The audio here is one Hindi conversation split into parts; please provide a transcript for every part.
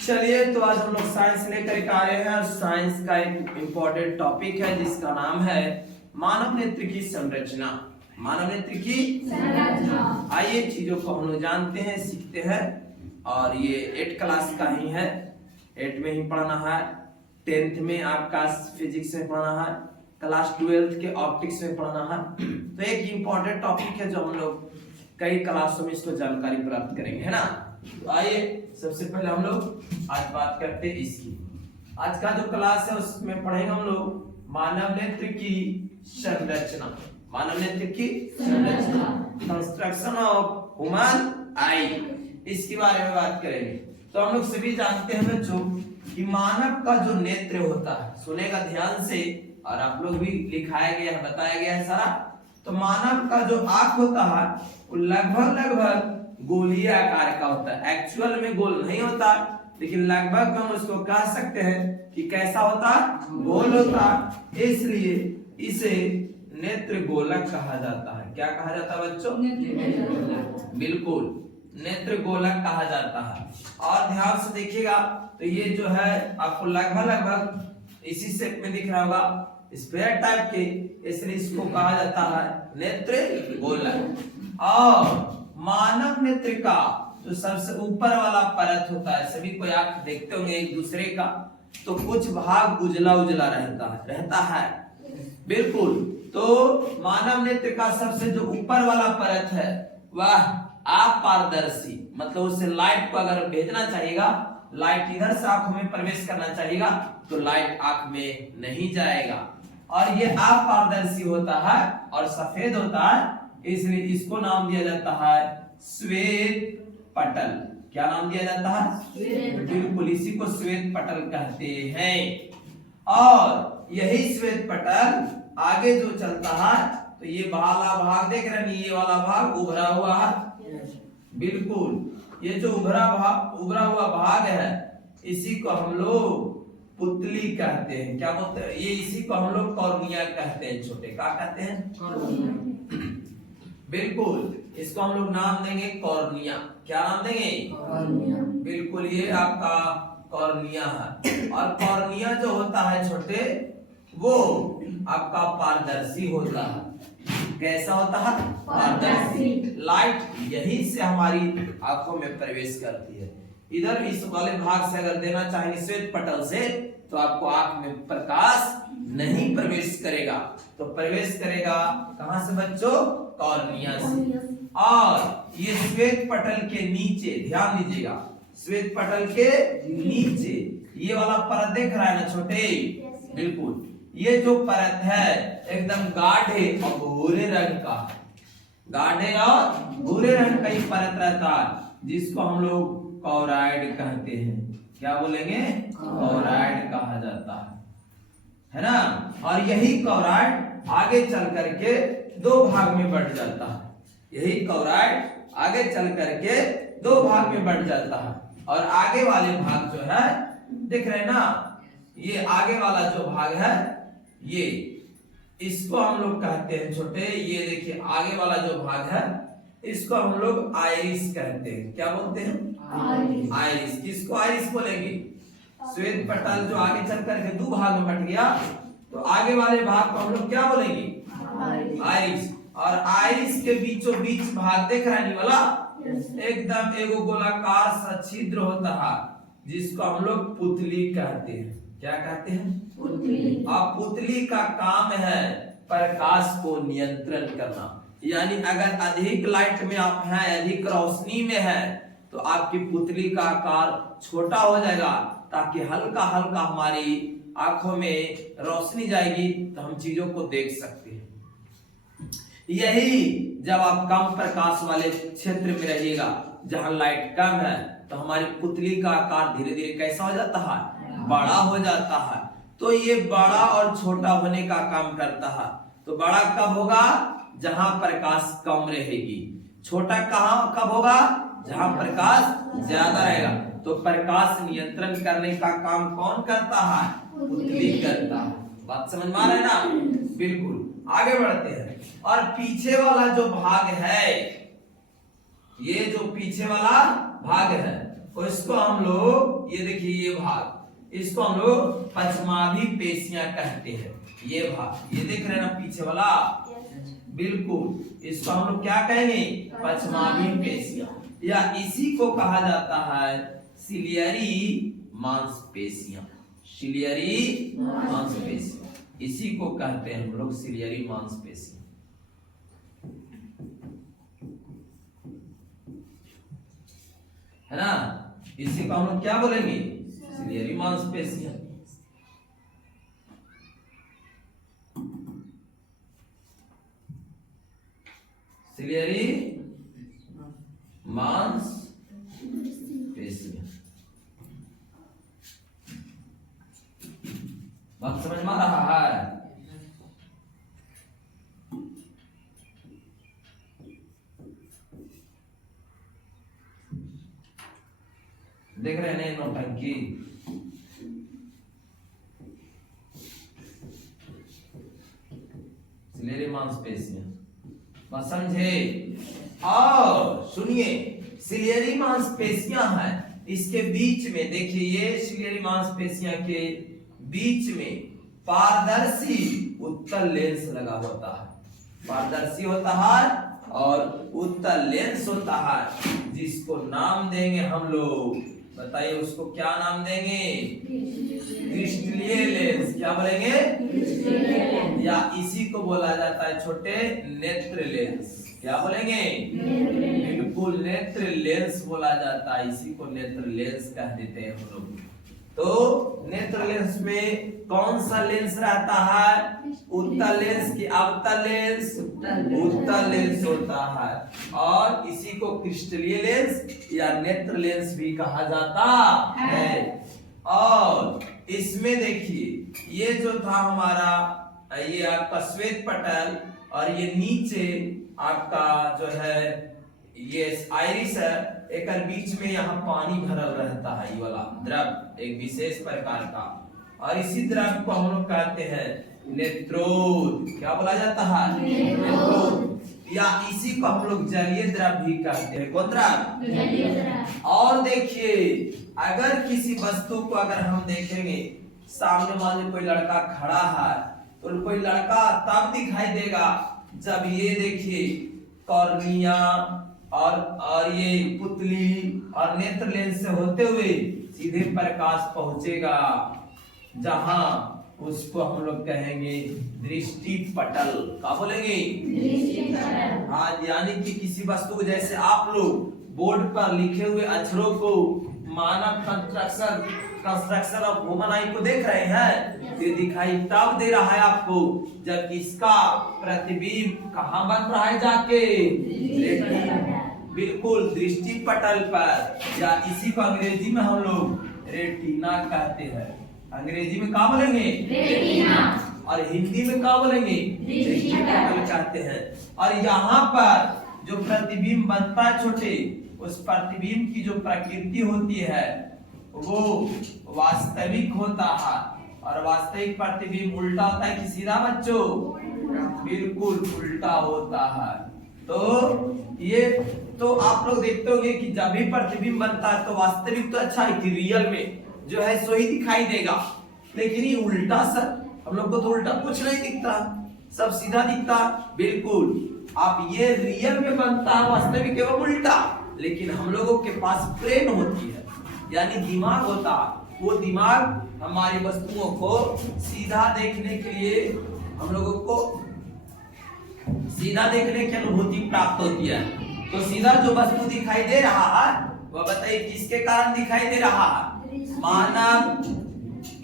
चलिए तो आज हम लोग साइंस लेकर के आ रहे हैं और साइंस का एक इम्पोर्टेंट टॉपिक है जिसका नाम है मानव नेत्र की संरचना। मानव नेत्र की संरचना। आइए चीजों को हम लोग जानते हैं, सीखते हैं। और ये 8 क्लास का ही है, 8 में ही पढ़ना है, 10th में आपका फिजिक्स में पढ़ना है, क्लास 12th के ऑप्टिक्स में पढ़ना है। तो एक इम्पोर्टेंट टॉपिक है जो हम लोग कई क्लासों में इसको जानकारी प्राप्त करेंगे, है ना। तो आइए सबसे पहले हम लोग आज बात करते हैं इसकी। आज का जो क्लास है उसमें पढ़ेंगे हम लोग मानव नेत्र की संरचना। मानव नेत्र की संरचना, कंस्ट्रक्शन ऑफ ह्यूमन आई, इसके बारे में बात करेंगे। तो हम लोग सभी जानते हैं बच्चों कि मानव का जो नेत्र होता है, सुनेगा ध्यान से, और आप लोग भी लिखाया गया है, बताया गया है सारा। तो मानव का जो आंख होता है वो लगभग गोलीय आकार का होता है। एक्चुअल में गोल नहीं होता, लेकिन लगभग हम उसको कह सकते हैं कि कैसा होता, गोल होता। इसलिए इसे नेत्र गोलक कहा जाता है। क्या कहा जाता है बच्चों? बिल्कुल, नेत्र गोलक कहा जाता है। और ध्यान से देखिएगा तो ये जो है आपको लगभग इसी शेप में दिख रहा होगा, स्फेयर टाइप के, इसलिए इसको कहा जाता है नेत्र गोलक। और मानव नेत्र का जो सबसे ऊपर वाला परत होता है, सभी कोई आंख देखते होंगे एक दूसरे का, तो कुछ भाग उजला उजला रहता है। बिल्कुल, तो मानव नेत्र का सबसे जो ऊपर वाला परत है वह अपारदर्शी, मतलब उससे लाइट को अगर भेजना चाहिएगा, लाइट इधर से आंखों में प्रवेश करना चाहिएगा तो लाइट आंख में नहीं जाएगा। और ये अपारदर्शी होता है और सफेद होता है, इसलिए इसको नाम दिया जाता है श्वेत पटल। क्या नाम दिया जाता है? बिल्कुल, इसी को श्वेत पटल कहते हैं। और यही श्वेत पटल आगे जो चलता है, तो ये वाला भाग देख रहे हैं, ये वाला भाग उभरा हुआ है। बिल्कुल, ये जो उभरा हुआ भाग है, इसी को हम लोग पुतली कहते हैं। क्या बोलते हैं? ये इसी को हम लोग कॉर्निया कहते हैं। छोटे क्या कहते हैं? बिल्कुल, इसको हम लोग नाम देंगे कॉर्निया। क्या नाम देंगे? कॉर्निया। बिल्कुल, ये आपका कॉर्निया है। और कॉर्निया जो होता है छोटे, वो आपका पारदर्शी होता है। कैसा होता है? पारदर्शी। लाइट यही से हमारी आंखों में प्रवेश करती है। इधर इस वाले भाग से अगर देना चाहेंगे श्वेत पटल से, तो आपको आंख में प्रकाश नहीं प्रवेश करेगा। तो प्रवेश करेगा कहां से बच्चों? कॉर्निया से। और ये श्वेत पटल के नीचे, ध्यान दीजिएगा, श्वेत पटल के नीचे ये वाला परत देख रहा है ना छोटे? बिल्कुल, ये जो परत है एकदम गाढ़े और भूरे रंग का, गाढ़े और भूरे रंग का ये परत रहता है, जिसको हम लोग कॉराइड कहते हैं। क्या बोलेंगे? कॉराइड कहा जाता है ना। और यही कॉराइड आगे चल करके 2 भाग में बढ़ जाता है। यही कॉराइड आगे चल करके 2 भाग में बढ़ जाता है। और आगे वाले भाग जो है, देख रहे हैं ना, ये आगे वाला जो भाग है, ये इसको हम लोग कहते हैं छोटे, ये देखिए आगे वाला जो भाग है, इसको हम लोग आइरिस कहते हैं। क्या बोलते हैं? आइरिस। किसको आइरिस बोलेंगे? श्वेत पटल जो आगे चल करके 2 भाग में बट गया, तो आगे वाले भाग को हम लोग क्या बोलेंगे? आइरिस। और आइरिस के बीचों बीच भाग देख रहे हैं वाला, एकदम एगो गोलाकार सा छिद्र होता है, जिसको हम लोग पुतली कहते हैं। क्या कहते हैं? पुतली। अब पुतली का काम है प्रकाश को नियंत्रण करना। यानी अगर अधिक लाइट में आप हैं, अधिक रोशनी में है, तो आपकी पुतली का आकार छोटा हो जाएगा, ताकि हल्का हल्का हमारी आंखों में रोशनी जाएगी तो हम चीजों को देख सकते हैं। यही जब आप कम प्रकाश वाले क्षेत्र में रहिएगा, जहां लाइट कम है, तो हमारी पुतली का आकार धीरे धीरे कैसा हो जाता है? बड़ा हो जाता है। तो ये बड़ा और छोटा होने का काम करता है। तो बड़ा कब होगा? जहां प्रकाश कम रहेगी। छोटा कब होगा? जहां प्रकाश ज्यादा रहेगा। तो प्रकाश नियंत्रण करने का काम कौन करता है? पुतली करता है। बात समझ में आ रहा है ना? बिल्कुल, आगे बढ़ते हैं। और पीछे वाला जो भाग है, ये जो पीछे वाला भाग है, उसको हम लोग, ये देखिए ये भाग, इसको हम लोग पचमाभी पेशियां कहते हैं। ये भाग, ये देख रहे हैं ना पीछे वाला, बिल्कुल, इसको हम लोग क्या कहेंगे? पचमाभी पेशियां, या इसी को कहा जाता है सिलियरी मांसपेशियां। सिलियरी मांसपेशियां, इसी को कहते हैं हम लोग सिलियरी मांसपेशियां, है ना। इसी को हम लोग क्या बोलेंगे? सिलियरी मांसपेशियां। सिलियरी मांसपेशियां, बात समझ में आ रहा है? देख रहे हैं नौटंकी? सिलियरी मांसपेशियां, बात समझे? और सुनिए, सिलियरी मांसपेशियां है, इसके बीच में देखिए, ये सिलियरी मांसपेशियां के बीच में पारदर्शी उत्तल लेंस लगा होता है। पारदर्शी होता है और उत्तल लेंस होता है, जिसको नाम देंगे हम लोग, बताइए उसको क्या नाम देंगे? क्रिस्टलीय लेंस। क्या बोलेंगे? या इसी को बोला जाता है छोटे नेत्र लेंस। क्या बोलेंगे? बिल्कुल, नेत्र लेंस बोला जाता है, इसी को नेत्र लेंस कह देते हैं हम लोग। तो नेत्र लेंस में कौन सा लेंस रहता है? उत्तल लेंस की अवतल लेंस? उत्तल लेंस होता है, और इसी को क्रिस्टलीय लेंस या नेत्र लेंस भी कहा जाता है। और इसमें देखिए, ये जो था हमारा, ये आपका श्वेत पटल, और ये नीचे आपका जो है ये आइरिस है, एक बीच में यहाँ पानी भरल रहता है, ये वाला द्रव एक विशेष प्रकार का, और इसी द्रव को हम लोग कहते हैं नेत्रोद। क्या बोला जाता है? नेत्रोद, या इसी को हम लोग जलीय द्रव भी कहते हैं। कौन द्रव? जलीय द्रव। और देखिए, अगर किसी वस्तु को अगर हम देखेंगे, सामने मान लीजिए कोई लड़का खड़ा है, तो कोई लड़का तब दिखाई देगा जब ये देखिए कॉर्निया और ये पुतली और नेत्र लेंस से होते हुए सीधे प्रकाश पहुंचेगा, जहां उसको हम लोग कहेंगे दृष्टि पटल। क्या बोलेंगे? दृष्टि पटल। हाँ, यानी कि किसी वस्तु को, जैसे आप लोग बोर्ड पर लिखे हुए अक्षरों को, मानव कंस्ट्रक्शन ऑफ ह्यूमन आई को देख रहे हैं, ये दिखाई तब दे रहा है आपको जब इसका प्रतिबिंब कहाँ बन रहा है? जाके बिल्कुल दृष्टि पटल पर, या इसी को अंग्रेजी में हम लोग रेटिना कहते हैं। अंग्रेजी में क्या बोलेंगे? रेटिना। और हिंदी में क्या बोलेंगे? दृष्टि पटल कहते हैं। और यहाँ पर जो प्रतिबिंब बनता है छोटे, उस प्रतिबिंब की जो प्रकृति होती है वो वास्तविक होता है, और वास्तविक प्रतिबिंब उल्टा होता है कि सीधा बच्चों? बिल्कुल उल्टा होता है। तो ये तो आप लोग देखते होंगे कि जब भी प्रतिबिंब बनता है तो वास्तविक तो अच्छा है कि रियल में जो है सो ही दिखाई देगा, लेकिन ये उल्टा सर, हम लोग को तो उल्टा कुछ नहीं दिखता, सब सीधा दिखता। बिल्कुल, आप ये रियल में बनता है वास्तविक एवं उल्टा, लेकिन हम लोगों के पास ब्रेन होती है, यानी दिमाग होता है। वो दिमाग हमारी वस्तुओं को सीधा देखने के लिए, हम लोगों को सीधा देखने की अनुभूति प्राप्त होती है। तो सीधा जो वस्तु दिखाई दे रहा है वह बताइए किसके कारण दिखाई दे रहा है? मानव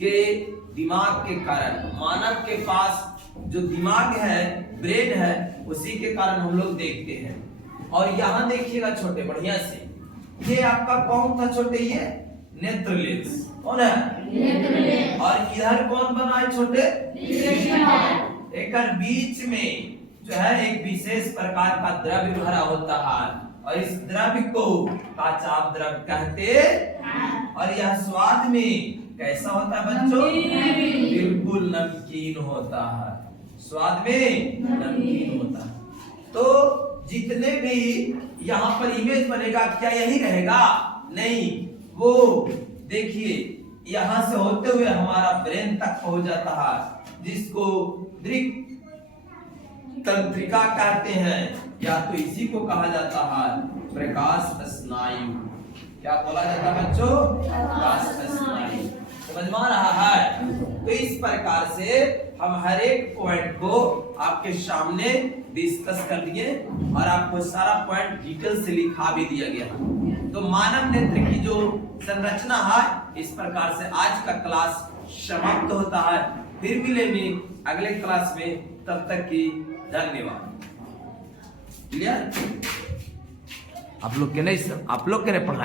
के दिमाग के कारण। मानव के पास जो दिमाग है, ब्रेन है, उसी के कारण हम लोग देखते हैं। और यहाँ देखिएगा छोटे बढ़िया से, ये आपका कौन था छोटे? ये नेत्र लेंस। कौन है? नेत्र लेंस। और इधर कौन बना है छोटे? एक बीच में जो है एक विशेष प्रकार का द्रव्य भरा होता है, और इस द्रव्य को काचाप द्रव्य कहते हैं। और यह स्वाद में कैसा होता है बच्चों? बिल्कुल नमकीन होता है, स्वाद में नमकीन होता है। तो जितने भी यहाँ पर इमेज बनेगा क्या यही रहेगा? नहीं, वो देखिए यहां से होते हुए हमारा ब्रेन तक पहुंच जाता है, जिसको दृक तंत्रिका कहते हैं, या तो इसी को कहा जाता है प्रकाश स्नायु। क्या बोला जाता है बच्चों? प्रकाश स्नायु। समझ में आ रहा है? तो इस प्रकार से हम हर एक पॉइंट को आपके सामने डिस्कस कर लिए और आपको सारा पॉइंट डिटेल से लिखा भी दिया गया। तो मानव नेत्र की जो संरचना है, इस प्रकार से आज का क्लास समाप्त होता है। फिर मिलेंगे अगले क्लास में, तब तक की धन्यवाद। क्लियर? आप लोग के नहीं पढ़ाए।